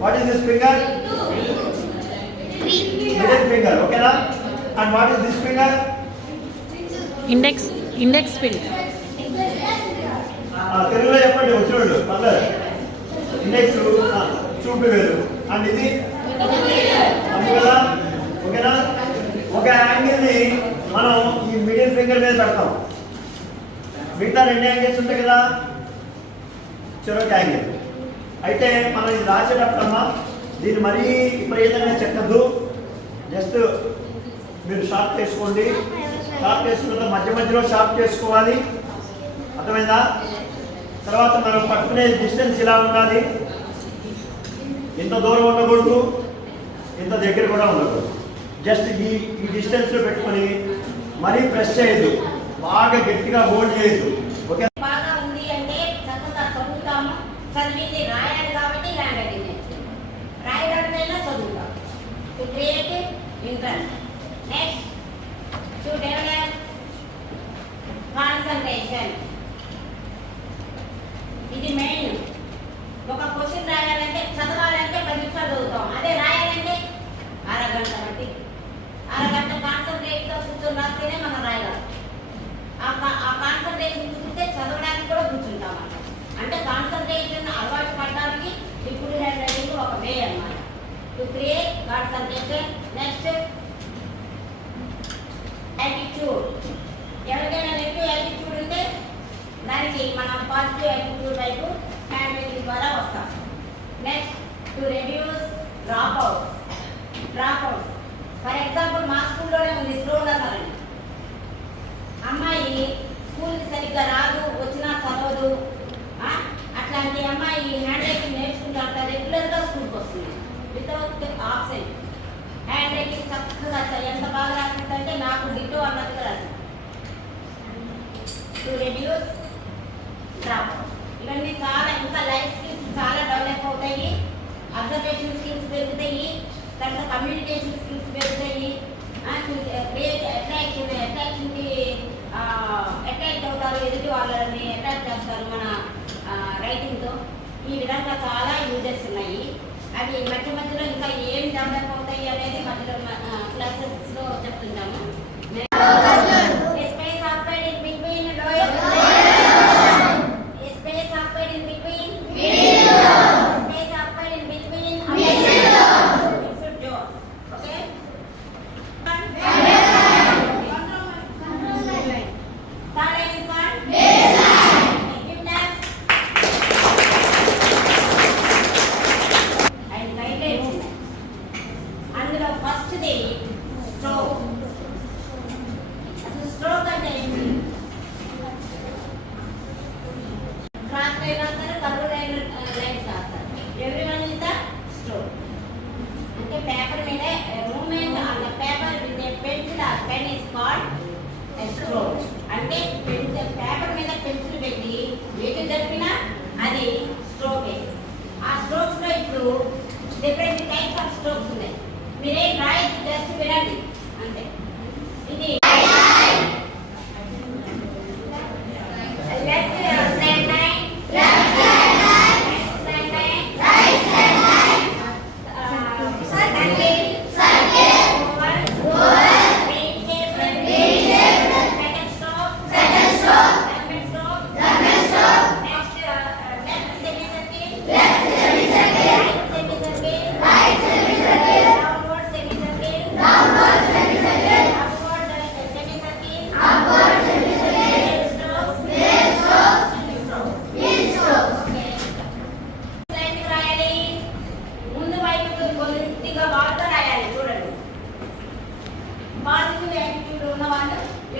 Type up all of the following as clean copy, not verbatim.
what is this finger? Middle finger, okay na? And what is this finger? Index finger. తెలుగులో చెప్పండి వచ్చినోడు పర్లేదు. ఇండెక్స్ చూపి వేలు అండ్ ఇది అవును కదా, ఓకేనా? ఒక యాంగిల్ని మనం ఈ మిడిల్ ఫింగర్ మీద పెడతాం, మిగతా 2 యాంగిల్స్ ఉంటాయి కదా చెరొక యాంగిల్. అయితే మనం ఇది రాసేటప్పుడమ్మా దీన్ని మరీ విపరీతంగా చెక్కద్దు, జస్ట్ మీరు షార్ప్ చేసుకోండి. షార్ప్ చేసుకున్న మధ్య మధ్యలో షార్ప్ చేసుకోవాలి, అర్థమైందా? తర్వాత మనం పట్టుకునే డిస్టెన్స్ ఇలా ఉండాలి, ఇంత దూరం ఉండకూడదు, ఇంత దగ్గర కూడా ఉండకూడదు. జస్ట్ ఈ డిస్టెన్స్లో పెట్టుకొని మరీ ప్రెస్ చేయొద్దు, బాగా గట్టిగా హోల్డ్ చేయొద్దు, ఓకే? బాగా ఉంది అంటే చక్కగా చదువుతాము, చదివింది రాయాలి కాబట్టి హ్యాండ్ రైటింగ్ రాయడానికైనా చదువుతాం. To create interest. Next to develop concentration. ఇది మెయిన్. ఒక క్వశ్చన్ రాయాలంటే చదవాలంటే 10 నిమిషాలు చదువుతాం, అదే రాయాలంటే అరగంట బట్టి అరగంట కాన్సన్ట్రేట్తో కూర్చొని రాస్తేనే మనం రాయగలం. ఆ కాన్సన్ట్రేషన్ కూర్చుంటే చదవడానికి కూడా కూర్చుంటాం అన్నమాట. అంటే కాన్సన్ట్రేషన్ అలవాటు పడడానికి ఇప్పుడు హ్యాండ్ రైటింగ్ ఒక వే అన్నమాట. To create concentration. Next attitude. ఎవరికైనా నెగిటివ్ యాటిట్యూడ్ ఉంటే దానికి మనం పాజిటివ్ యాటిట్యూడ్ వైపు హ్యాండ్ రైటింగ్ ద్వారా వస్తాం. Next to reduce drop out. For example మా స్కూల్లోనే ఉంది స్లో లర్నర్ అని. అమ్మాయి స్కూల్కి సరిగ్గా రాదు, వచ్చినా చదవదు, అట్లాంటి అమ్మాయి హ్యాండ్ రైటింగ్ నేర్చుకుంటా రెగ్యులర్గా స్కూల్కి వస్తుంది వితౌట్ ఆబ్సెంట్. హ్యాండ్ రైటింగ్ చక్కగా ఎంత బాగా రాసిందంటే నాకు డిటో అన్నట్టుగా రాసింది. To reduce drop. ఇవన్నీ చాలా ఇంకా లైఫ్ స్కిల్స్ చాలా డెవలప్ అవుతాయి. అబ్జర్వేషన్ స్కిల్స్ పెరుగుతాయి, తర్వాత కమ్యూనికేషన్ స్కిల్స్ పెరుగుతాయి. క్రియేట్ అట్రాక్షన్కి అట్రాక్ట్ అవుతారు, ఎదుటి వాళ్ళని అట్రాక్ట్ చేస్తారు మన రైటింగ్తో. ఈ విధంగా చాలా యూజెస్ ఉన్నాయి. అవి మధ్య మధ్యలో ఇంకా ఏం డెవలప్ అవుతాయి అనేది మధ్యలో క్లాసెస్లో చెప్తుంటాము. అంటే పేపర్ మీద పెన్సిల్ పెట్టి ఎటు జరిపినా అది స్ట్రోకే. ఆ స్ట్రోక్స్ లో ఇప్పుడు డిఫరెంట్ టైప్స్ ఆఫ్ స్ట్రోక్స్ ఉన్నాయి. మీరేం రాయొచ్చు, జస్ట్ వినండి అంతే. ఇది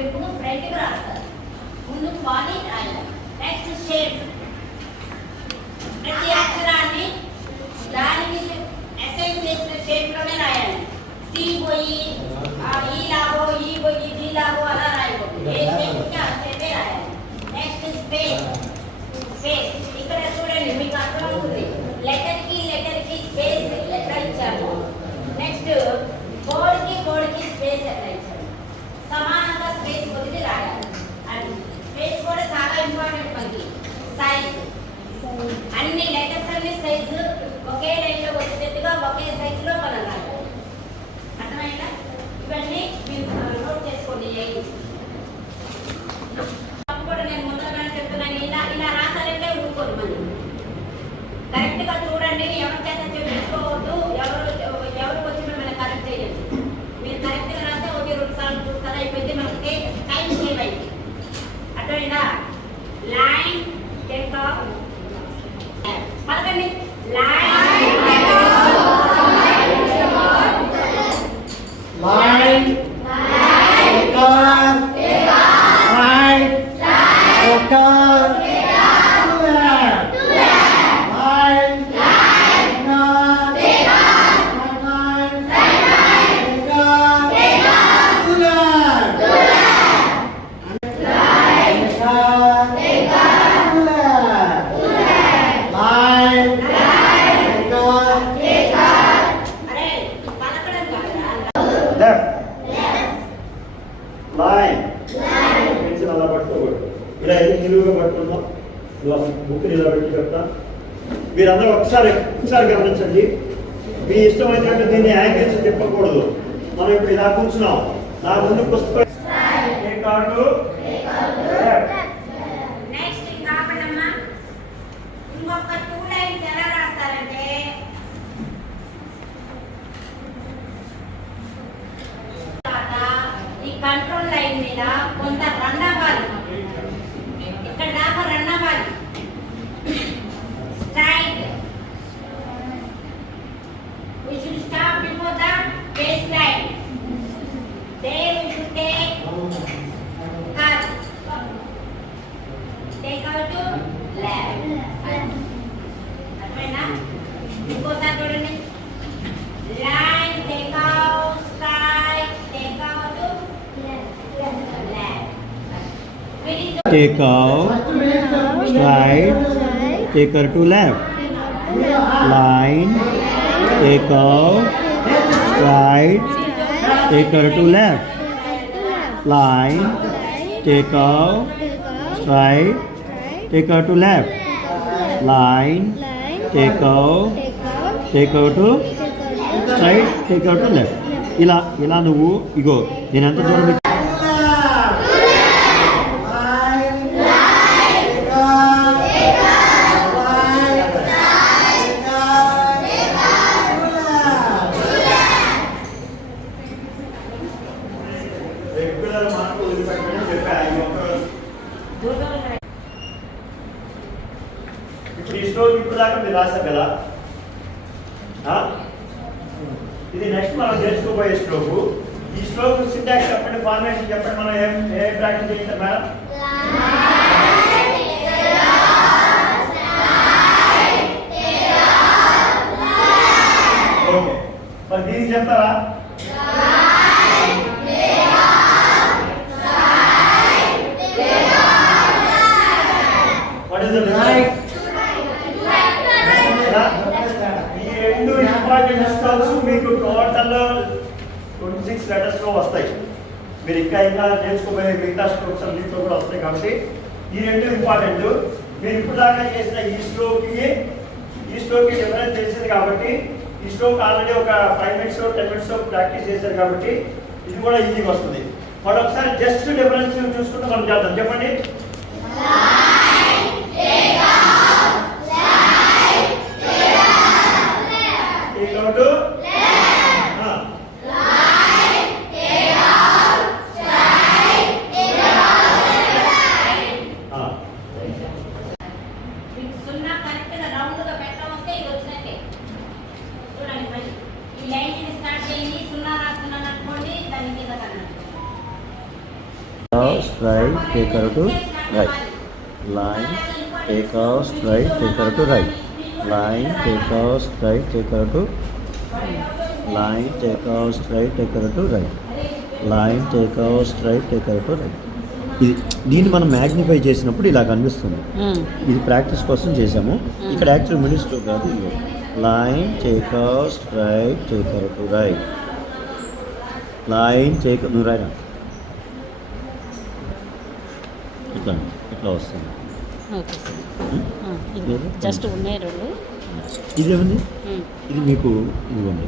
ఎప్పుడు ఫ్రంట్కి రాస్తారు, ముందుకు బాడీ రాయాలి. Next shape. ప్రతి అక్షరాన్ని దానికి అసైన్ చేసిన షేప్లోనే రాయాలి. సి పోయి ఈ లాగో, ఈ పోయి డి లాగో అలా రాయకూడదు. ఏ షేప్కి ఆ షేపే రాయాలి. Next space. ఇక్కడ చూడండి మీకు అర్థమవుతుంది లెటర్కి స్పేస్ ఎట్లా ఇచ్చాము. నెక్స్ట్ బోర్డ్కి స్పేస్ ఎట్లా ఇచ్చాము. సమానంగా స్పేస్ వదిలి రాయాలి. అది స్పేస్ కూడా చాలా ఇంపార్టెంట్ మనకి. సైజ్ అన్ని లెటర్స్ కరెక్ట్ గా చూడండి, ఎవరి చేత చెప్పించుకోవద్దు, ఎవరికి వచ్చి మిమ్మల్ని కరెక్ట్ చేయండి. మీరు కరెక్ట్ గా రాస్తే 1-2 సార్లు చూస్తారు, అయిపోయింది, మనకి టైం సేవ్ అయింది. అర్థమైందా? లైన్ టేక్ ఆఫ్ పలకండి. Line Line, take off, right, take off, left, line, take off, take off, left, line, take off, అరే పలకడం కాదా? left, line, పెన్సిల్ అలా పట్టుకోకూడదు. ఇలా అయితే నిలువుగా పట్టుకుందాం. బుక్ ఇలా పెట్టి చెప్తా. మీరందరూ ఒకసారి గమనించండి. మీ ఇష్టమైనట్టు దీన్ని యాంగిల్స్ తిప్పకూడదు. మనం ఇప్పుడు ఇలా కూర్చున్నాం. నా ముందు పుస్తకం నెక్స్ట్ ఇంకా ఆపండమ్మా. ఇంకొక 2 లైన్స్ ఎలా రాస్తారంటే ఈ కంట్రోల్ లైన్ మీద కొంత రన్ అవ్వాలి. ఇక్కడ దాకా రన్ అవ్వాలి. Straight. We should stop before the baseline. There we should take cut. Take out to left. అర్థమైందా? ఇంకోసారి చూడండి. Line take out, straight, take out to left. Take out, straight, take her to left. Line, take out, straight, take her to left. Line, take out, straight, take her to left. Line, take out, take her to straight, take her to left. ఇలా నువ్వు ఇగో నేను ఎంత దూరం రెగ్యులర్ మార్కులు వదిలిపెట్టమని చెప్పాను. ఇప్పుడు ఈ స్ట్రోక్ ఇప్పుడు దాకా మీరు రాశారు కదా. ఇది నెక్స్ట్ మనం నేర్చుకోబోయే స్ట్రోక్. ఈ స్ట్రోక్ సింటాక్స్ చెప్పండి, ఫార్మేషన్ చెప్పండి. మనం ఏ ప్రాక్టీస్ చేయించాం మేడం? ఓకే, మరి దీనికి చెప్తారా? What is the difference? ఈ రెండు ఇంపార్టెంట్ స్ట్రోక్స్ మీకు టోటల్ 26 లెటర్స్ లో వస్తాయి. మీరు ఇంకా నేర్చుకోబోయే మిగతా స్ట్రోక్స్ అన్నింటిలో కూడా వస్తాయి. కాబట్టి ఈ రెండు ఇంపార్టెంట్. మీరు ఇప్పుడు దాకా చేసిన ఈ స్ట్రోక్కి డిఫరెన్స్ తెలిసింది. కాబట్టి ఈ స్ట్రోక్ ఆల్రెడీ ఒక 5 minutes 10 minutes ప్రాక్టీస్ చేశారు. కాబట్టి ఇది కూడా ఈజీగా వస్తుంది. మరి ఒకసారి జస్ట్ డిఫరెన్స్ చూసుకుంటే మనం చేద్దాం. చెప్పండి. సున్నా కరెక్ట్ గా రౌండ్ గా పెట్టడం వస్తే ఇది వచ్చినట్టే. చూడండి మళ్ళీ ఈ లైన్ ని స్టార్ట్ చేయండి. సున్నా రాస్తున్నాను అనుకోండి, దాని కింద కన్నా straight, take her to right. Line, take off, straight, take her to right. Line, take off, straight, take her to line, take off, straight, take her to right. Line, take off, straight, take her to right. దీన్ని మనం మ్యాగ్నిఫై చేసినప్పుడు ఇలా కనిపిస్తుంది. ఇది ప్రాక్టీస్ కోసం చేసాము. ఇక్కడ actual minister కాదు. ఇది line take off straight take her to right. Line take నువ్వు రాయరా ఇట్లా వస్తుంది. జస్ట్ ఉన్నాయి రెండు. ఇదేముంది? ఇది మీకు ఇదిగోండి.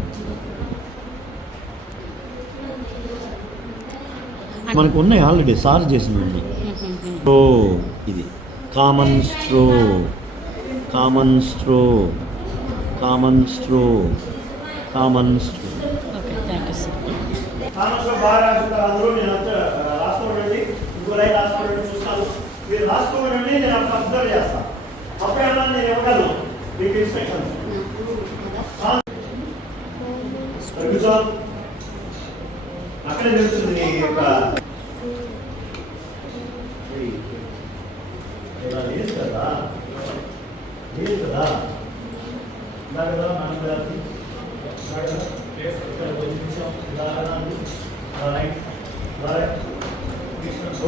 మనకు ఉన్నాయి ఆల్రెడీ సార్ చేసినవి ఉన్నాయి. స్ట్రో ఇది common straw common straw, common straw, common straw. Okay, thank you sir. కామన్స్లో బాగా రాసుకుంటారు అందరూ. నేను అంతా రాసుకోండి, ఇంకో లైన్ రాసుకోండి చూస్తాను. మీరు రాసుకోండి, నేను అప్పుడు అబ్జర్వ్ చేస్తాను. అప్పుడేమన్నా నేను ఇవ్వగలను మీకు ఇన్స్ట్రక్షన్స్. కూర్చో, అక్కడే తెలుస్తుంది నీ యొక్క లేదు కదా, లేదు కదా, ఇలా కదా మనం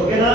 ఓకేనా?